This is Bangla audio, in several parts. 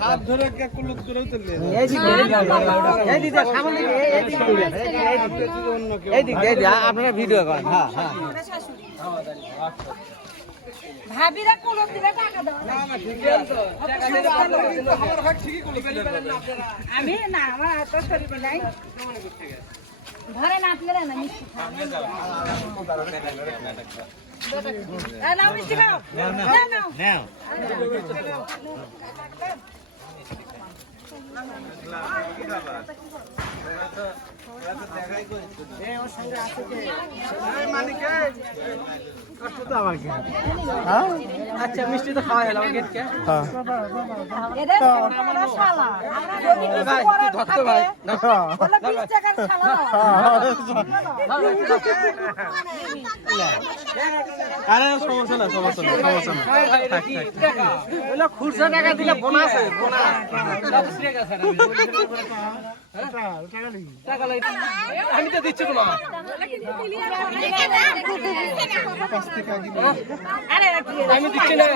হাত ধরে কে কুলুত করে তুললে এই দিকে এই দিকে সামনে দিকে এই দিকে এই দিকে এই দিকে আপনারা ভিডিও করেন হ্যাঁ হ্যাঁ ভাবিরা কুলর দিলে টাকা দাও আমার ভাগ ঠিকই কুলুত আমি না আমার এত শরীর নাই ঘরে নাচলে না মিষ্টি নাও মিষ্টি খাও নাও আচ্ছা মিষ্টি তো খাওয়া হলো থাকে, আরে সমস্যা না সমস্যা না সমস্যা না হলো খুচরা টাকা দিলে বোনাস বোনাস আমি তো দিচ্ছি কোনো আমি দিচ্ছি না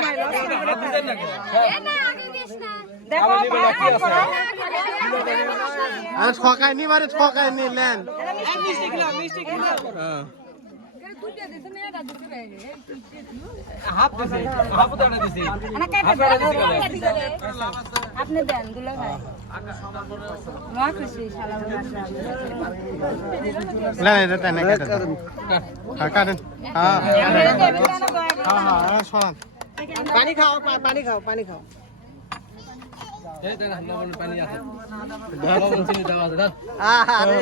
ঠকায়নি মানে ঠকায়নি নেন হাফ দিছি হাফ দাঁড়া দিছি না, কেটে দাও, কেটে দিও রে। আপনি দেন দুলা ভাই মা খুশি শালা না এটা টানে কেটে হ্যাঁ কাটেন হ্যাঁ আমরা দেবেন না দয়া করে হ্যাঁ হ্যাঁ আরে